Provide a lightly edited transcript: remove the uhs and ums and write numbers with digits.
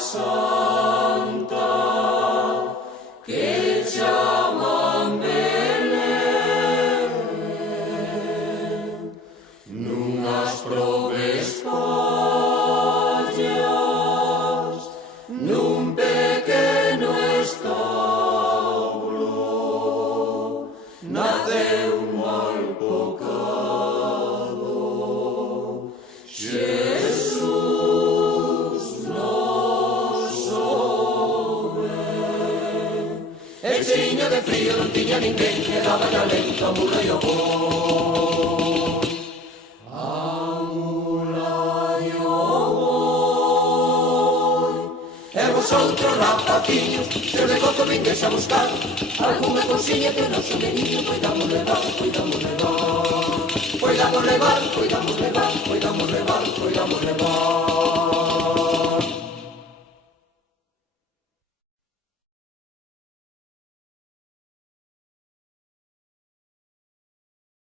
Santa que chaman Belén, nunhas probes pollas, nun pequeno establo, naceu mal pocado, Jesús noso ben. E cheiño de frío non tiña ninguén que daba ya lento a mula e o boi. A mula e o boi. E vosotros rapaciños, se de gozo vindes a buscar alguna cousiña que o noso meniño poidamos levar, poidamos levar. Poidamos levar, poidamos levar, poidamos levar, poidamos levar.